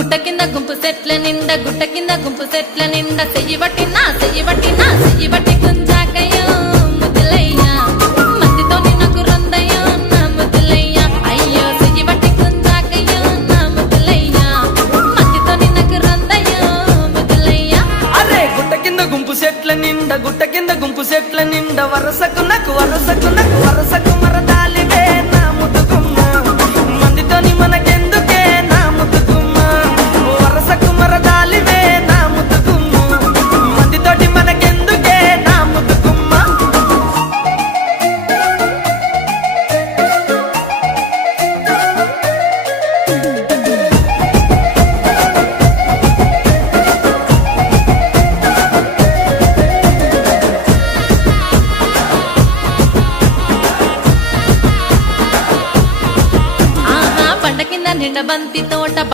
గుట్ట కింద గుంపు సెట్ల నిండా గుట్ట కింద గుంపు సెట్ల నిండా చెయ్యి పట్టినా గుంజాకయ్యో ముద్దులయ్యా మందితో నాకు రొందయ్యో నా ముద్దులయ్యా అయ్యో చెయ్యి పట్టి గుంజాకయ్యో నా ముద్దులయ్యా మందితో నాకు రొందయ్యో ముద్దులయ్యా అరే గుట్ట కింద గుంపు సెట్ల నిండా గుట్ట కింద గుంపు సెట్ల నిండా వరసకు వరసకు మరదాలివే నా ముద్దుగుమ్మ మందితోని మనకెందుకే నా ముద్దుగుమ్మ వరసకు మరదాలివే నా ముద్దుగుమ్మ మందితోటి మనకెందుకే నా ముద్దుగుమ్మ నిండ బంతితో